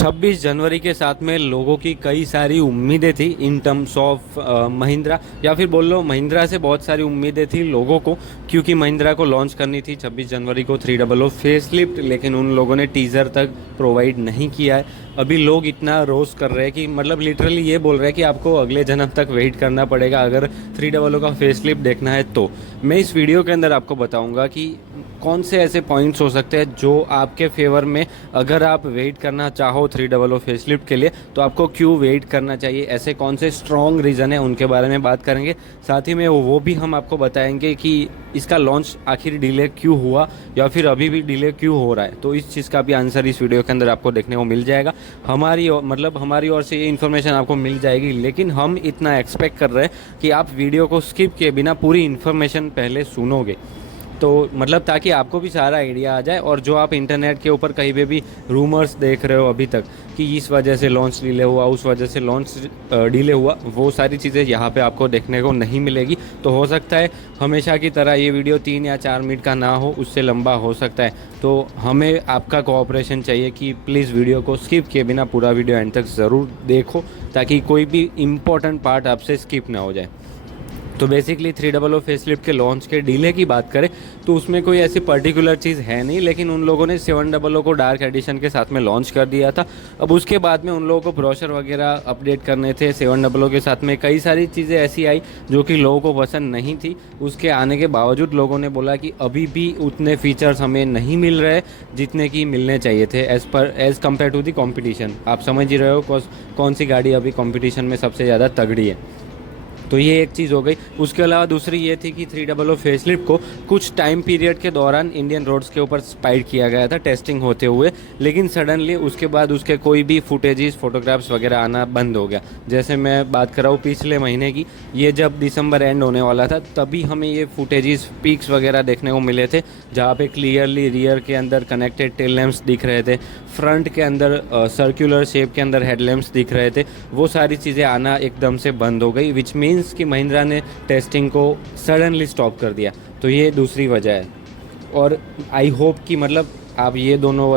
26 जनवरी के साथ में लोगों की कई सारी उम्मीदें थी इन टर्म्स ऑफ महिंद्रा, या फिर बोल लो महिंद्रा से बहुत सारी उम्मीदें थी लोगों को, क्योंकि महिंद्रा को लॉन्च करनी थी 26 जनवरी को 300 फेसलिफ्ट, लेकिन उन लोगों ने टीज़र तक प्रोवाइड नहीं किया है। अभी लोग इतना रोस्ट कर रहे हैं कि मतलब लिटरली ये बोल रहे हैं कि आपको अगले जन्म तक वेट करना पड़ेगा अगर 300 का फेसलिफ्ट देखना है। तो मैं इस वीडियो के अंदर आपको बताऊंगा कि कौन से ऐसे पॉइंट्स हो सकते हैं जो आपके फेवर में, अगर आप वेट करना चाहो 300 फेसलिफ्ट के लिए तो आपको क्यों वेट करना चाहिए, ऐसे कौन से स्ट्रॉन्ग रीज़न है उनके बारे में बात करेंगे। साथ ही में वो भी हम आपको बताएंगे कि इसका लॉन्च आखिर डिले क्यों हुआ या फिर अभी भी डिले क्यों हो रहा है। तो इस चीज़ का भी आंसर इस वीडियो के अंदर आपको देखने को मिल जाएगा। हमारी ओर से ये इन्फॉर्मेशन आपको मिल जाएगी, लेकिन हम इतना एक्सपेक्ट कर रहे हैं कि आप वीडियो को स्किप किए बिना पूरी इन्फॉर्मेशन पहले सुनोगे, तो मतलब ताकि आपको भी सारा आइडिया आ जाए। और जो आप इंटरनेट के ऊपर कहीं पे भी रूमर्स देख रहे हो अभी तक कि इस वजह से लॉन्च डिले हुआ, उस वजह से लॉन्च डिले हुआ, वो सारी चीज़ें यहाँ पे आपको देखने को नहीं मिलेगी। तो हो सकता है हमेशा की तरह ये वीडियो 3 या 4 मिनट का ना हो, उससे लंबा हो सकता है। तो हमें आपका कोऑपरेशन चाहिए कि प्लीज़ वीडियो को स्किप किए बिना पूरा वीडियो एंड तक ज़रूर देखो, ताकि कोई भी इम्पोर्टेंट पार्ट आपसे स्किप ना हो जाए। तो बेसिकली 300 फेसलिफ्ट के लॉन्च के डिले की बात करें तो उसमें कोई ऐसी पर्टिकुलर चीज़ है नहीं, लेकिन उन लोगों ने 700 को डार्क एडिशन के साथ में लॉन्च कर दिया था। अब उसके बाद में उन लोगों को ब्रोशर वगैरह अपडेट करने थे। 700 के साथ में कई सारी चीज़ें ऐसी आई जो कि लोगों को पसंद नहीं थी। उसके आने के बावजूद लोगों ने बोला कि अभी भी उतने फीचर्स हमें नहीं मिल रहे जितने की मिलने चाहिए थे as compared to the competition. आप समझ ही रहे हो कौन सी गाड़ी अभी कॉम्पिटिशन में सबसे ज़्यादा तगड़ी है। तो ये एक चीज़ हो गई। उसके अलावा दूसरी ये थी कि 300 फेसलिफ्ट को कुछ टाइम पीरियड के दौरान इंडियन रोड्स के ऊपर स्पाइड किया गया था टेस्टिंग होते हुए, लेकिन सडनली उसके बाद उसके कोई भी फुटेजेस फोटोग्राफ्स वगैरह आना बंद हो गया। जैसे मैं बात कर रहा हूँ पिछले महीने की, ये जब दिसंबर एंड होने वाला था तभी हमें ये फुटेजेस पिक्स वगैरह देखने को मिले थे, जहाँ पे क्लियरली रियर के अंदर कनेक्टेड टेल लैम्प्स दिख रहे थे, फ्रंट के अंदर सर्कुलर शेप के अंदर हेडलैम्प्स दिख रहे थे। वो सारी चीज़ें आना एकदम से बंद हो गई, विच मीन्स कि महिंद्रा ने टेस्टिंग को सडनली स्टॉप कर दिया। तो ये दूसरी वजह है। और आई होप कि मतलब आप ये दोनों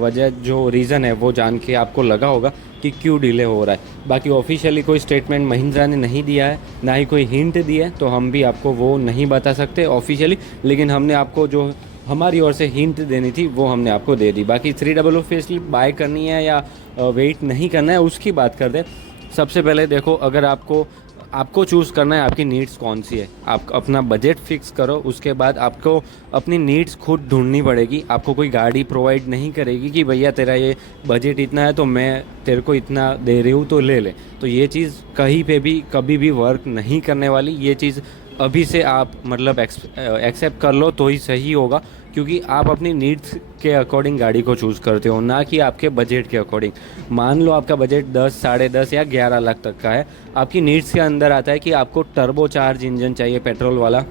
वजह जो रीज़न है वो जान के आपको लगा होगा कि क्यों डिले हो रहा है। बाकी ऑफिशियली कोई स्टेटमेंट महिंद्रा ने नहीं दिया है, ना ही कोई हिंट दिया है, तो हम भी आपको वो नहीं बता सकते ऑफिशियली, लेकिन हमने आपको जो हमारी ओर से हिंट देनी थी वो हमने आपको दे दी। बाकी 300 फेसलिफ्ट बाय करनी है या वेट नहीं करना है उसकी बात कर दें। सबसे पहले देखो, अगर आपको चूज़ करना है आपकी नीड्स कौन सी है, आप अपना बजट फिक्स करो। उसके बाद आपको अपनी नीड्स खुद ढूंढनी पड़ेगी। आपको कोई गाड़ी प्रोवाइड नहीं करेगी कि भैया तेरा ये बजट इतना है तो मैं तेरे को इतना दे रही हूँ तो ले ले। तो ये चीज़ कहीं पे भी कभी भी वर्क नहीं करने वाली। ये चीज़ अभी से आप मतलब एक्सेप्ट कर लो तो ही सही होगा, क्योंकि आप अपनी नीड्स के अकॉर्डिंग गाड़ी को चूज़ करते हो, ना कि आपके बजट के अकॉर्डिंग। मान लो आपका बजट 10, 10.5 या 11 लाख तक का है, आपकी नीड्स के अंदर आता है कि आपको टर्बो चार्ज इंजन चाहिए पेट्रोल वाला,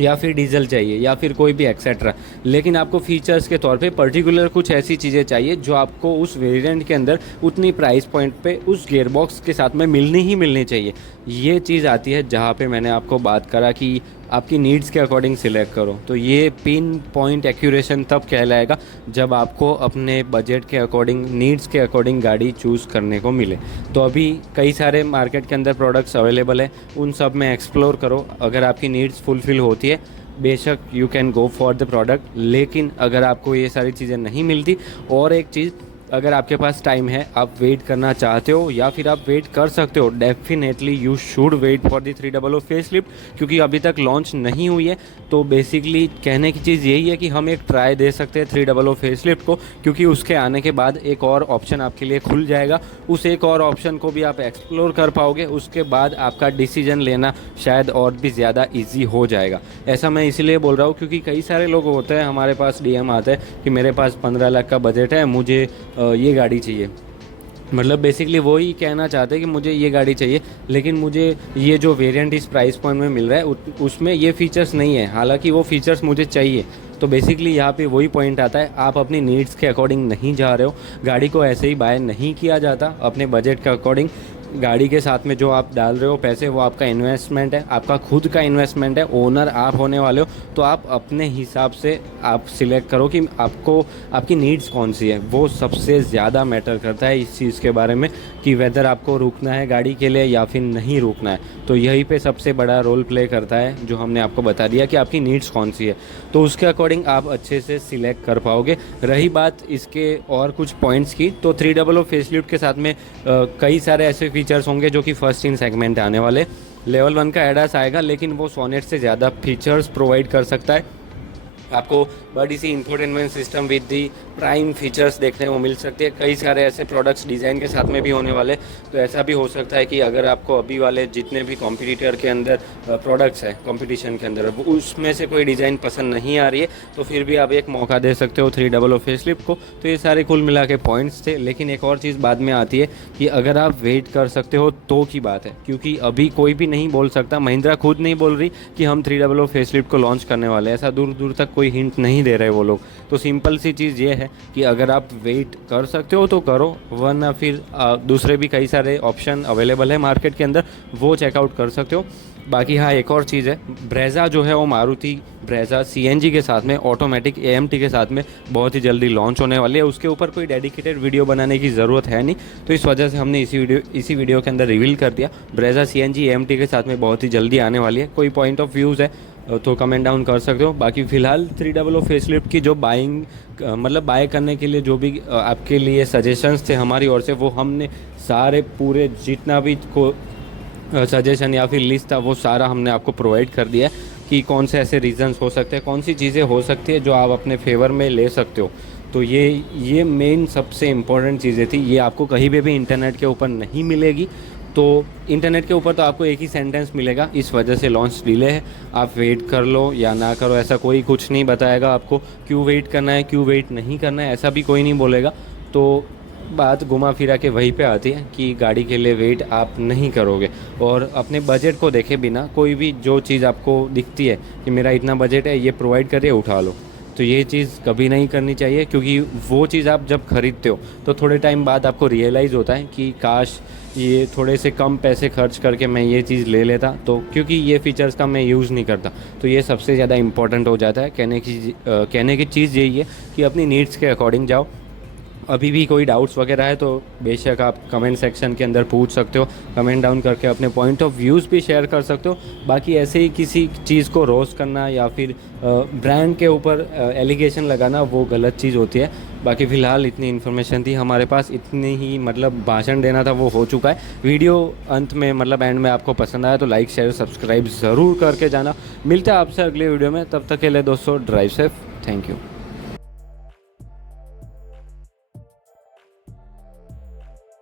या फिर डीजल चाहिए, या फिर कोई भी एक्सेट्रा, लेकिन आपको फीचर्स के तौर पे पर्टिकुलर कुछ ऐसी चीज़ें चाहिए जो आपको उस वेरिएंट के अंदर उतनी प्राइस पॉइंट पे उस गियरबॉक्स के साथ में मिलनी ही मिलनी चाहिए। ये चीज़ आती है जहाँ पे मैंने आपको बात करा कि आपकी नीड्स के अकॉर्डिंग सिलेक्ट करो। तो ये पिन पॉइंट एक्यूरेशन तब कहलाएगा जब आपको अपने बजट के अकॉर्डिंग, नीड्स के अकॉर्डिंग गाड़ी चूज़ करने को मिले। तो अभी कई सारे मार्केट के अंदर प्रोडक्ट्स अवेलेबल है, उन सब में एक्सप्लोर करो। अगर आपकी नीड्स फुलफ़िल होती है बेशक you can go for the product, लेकिन अगर आपको ये सारी चीज़ें नहीं मिलती, और एक चीज़, अगर आपके पास टाइम है, आप वेट करना चाहते हो या फिर आप वेट कर सकते हो, definitely you should wait for the 300 facelift, क्योंकि अभी तक लॉन्च नहीं हुई है। तो बेसिकली कहने की चीज़ यही है कि हम एक ट्राई दे सकते हैं 300 फेसलिफ्ट को, क्योंकि उसके आने के बाद एक और ऑप्शन आपके लिए खुल जाएगा। उस एक और ऑप्शन को भी आप एक्सप्लोर कर पाओगे, उसके बाद आपका डिसीजन लेना शायद और भी ज़्यादा ईजी हो जाएगा। ऐसा मैं इसीलिए बोल रहा हूँ क्योंकि कई सारे लोग होते हैं, हमारे पास डीएम आते हैं कि मेरे पास 15 लाख का बजट है, मुझे ये गाड़ी चाहिए। मतलब बेसिकली वो ही कहना चाहते हैं कि मुझे ये गाड़ी चाहिए, लेकिन मुझे ये जो वेरिएंट इस प्राइस पॉइंट में मिल रहा है उसमें ये फीचर्स नहीं है, हालांकि वो फीचर्स मुझे चाहिए। तो बेसिकली यहाँ पे वही पॉइंट आता है, आप अपनी नीड्स के अकॉर्डिंग नहीं जा रहे हो। गाड़ी को ऐसे ही बाय नहीं किया जाता अपने बजट के अकॉर्डिंग। गाड़ी के साथ में जो आप डाल रहे हो पैसे, वो आपका इन्वेस्टमेंट है, आपका खुद का इन्वेस्टमेंट है, ओनर आप होने वाले हो। तो आप अपने हिसाब से आप सिलेक्ट करो कि आपको आपकी नीड्स कौन सी है। वो सबसे ज़्यादा मैटर करता है इस चीज़ के बारे में कि वेदर आपको रुकना है गाड़ी के लिए या फिर नहीं रुकना है। तो यहीं पे सबसे बड़ा रोल प्ले करता है, जो हमने आपको बता दिया कि आपकी नीड्स कौन सी है, तो उसके अकॉर्डिंग आप अच्छे से सिलेक्ट कर पाओगे। रही बात इसके और कुछ पॉइंट्स की, तो 300 फेसलिफ्ट के साथ में कई सारे ऐसे फीचर्स होंगे जो कि फर्स्ट इन सेगमेंट आने वाले। लेवल 1 का एडास आएगा, लेकिन वो सोनेट से ज़्यादा फीचर्स प्रोवाइड कर सकता है आपको। बड़ी सी infotainment system with the prime features देखने को मिल सकती है। कई सारे ऐसे प्रोडक्ट्स डिज़ाइन के साथ में भी होने वाले। तो ऐसा भी हो सकता है कि अगर आपको अभी वाले जितने भी कॉम्पिटिटर के अंदर प्रोडक्ट्स हैं कंपटीशन के अंदर, वो उसमें से कोई डिज़ाइन पसंद नहीं आ रही है, तो फिर भी आप एक मौका दे सकते हो 300 फेसलिफ्ट को। तो ये सारे कुल मिला के पॉइंट्स थे। लेकिन एक और चीज़ बाद में आती है कि अगर आप वेट कर सकते हो तो की बात है, क्योंकि अभी कोई भी नहीं बोल सकता, महिंद्रा खुद नहीं बोल रही कि हम 300 फेसलिफ्ट को लॉन्च करने वाले हैं। ऐसा दूर दूर तक कोई हिंट नहीं दे रहे वो लोग। तो सिंपल सी चीज़ ये है कि अगर आप वेट कर सकते हो तो करो, वरना फिर दूसरे भी कई सारे ऑप्शन अवेलेबल है मार्केट के अंदर, वो चेकआउट कर सकते हो। बाकी हाँ, एक और चीज़ है, ब्रेज़ा जो है वो मारुति ब्रेज़ा CNG के साथ में ऑटोमेटिक AMT के साथ में बहुत ही जल्दी लॉन्च होने वाली है। उसके ऊपर कोई डेडिकेटेड वीडियो बनाने की ज़रूरत है नहीं, तो इस वजह से हमने इसी वीडियो के अंदर रिवील कर दिया। ब्रेज़ा CNG AMT के साथ में बहुत ही जल्दी आने वाली है। कोई पॉइंट ऑफ व्यूज़ है तो कमेंट डाउन कर सकते हो। बाकी फ़िलहाल 300 फेसलिफ्ट की जो मतलब बाय करने के लिए जो भी आपके लिए सजेशंस थे हमारी ओर से, वो हमने सारे पूरे जितना भी सजेशन या फिर लिस्ट था वो सारा हमने आपको प्रोवाइड कर दिया है कि कौन से ऐसे रीज़न्स हो सकते हैं, कौन सी चीज़ें हो सकती है जो आप अपने फेवर में ले सकते हो। तो ये मेन सबसे इम्पोर्टेंट चीज़ें थी। ये आपको कहीं भी इंटरनेट के ऊपर नहीं मिलेगी। तो इंटरनेट के ऊपर तो आपको एक ही सेंटेंस मिलेगा, इस वजह से लॉन्च डिले है, आप वेट कर लो या ना करो, ऐसा कोई कुछ नहीं बताएगा आपको क्यों वेट करना है, क्यों वेट नहीं करना है, ऐसा भी कोई नहीं बोलेगा। तो बात घुमा फिरा के वहीं पे आती है कि गाड़ी के लिए वेट आप नहीं करोगे, और अपने बजट को देखे बिना कोई भी जो चीज़ आपको दिखती है कि मेरा इतना बजट है, ये प्रोवाइड करिए, उठा लो। तो ये चीज़ कभी नहीं करनी चाहिए, क्योंकि वो चीज़ आप जब खरीदते हो तो थोड़े टाइम बाद आपको रियलाइज़ होता है कि काश ये थोड़े से कम पैसे खर्च करके मैं ये चीज़ ले लेता, तो क्योंकि ये फीचर्स का मैं यूज़ नहीं करता। तो ये सबसे ज़्यादा इम्पोर्टेंट हो जाता है। कहने की चीज़ यही है कि अपनी नीड्स के अकॉर्डिंग जाओ। अभी भी कोई डाउट्स वगैरह है तो बेशक आप कमेंट सेक्शन के अंदर पूछ सकते हो, कमेंट डाउन करके अपने पॉइंट ऑफ व्यूज़ भी शेयर कर सकते हो। बाकी ऐसे ही किसी चीज़ को रोस्ट करना या फिर ब्रांड के ऊपर एलिगेशन लगाना, वो गलत चीज़ होती है। बाकी फ़िलहाल इतनी इन्फॉर्मेशन थी हमारे पास, इतनी ही मतलब भाषण देना था वो हो चुका है। वीडियो अंत में मतलब एंड में आपको पसंद आया तो लाइक शेयर सब्सक्राइब ज़रूर करके जाना। मिलता है आपसे अगले वीडियो में, तब तक के लिए दोस्तों ड्राइव सेफ, थैंक यू।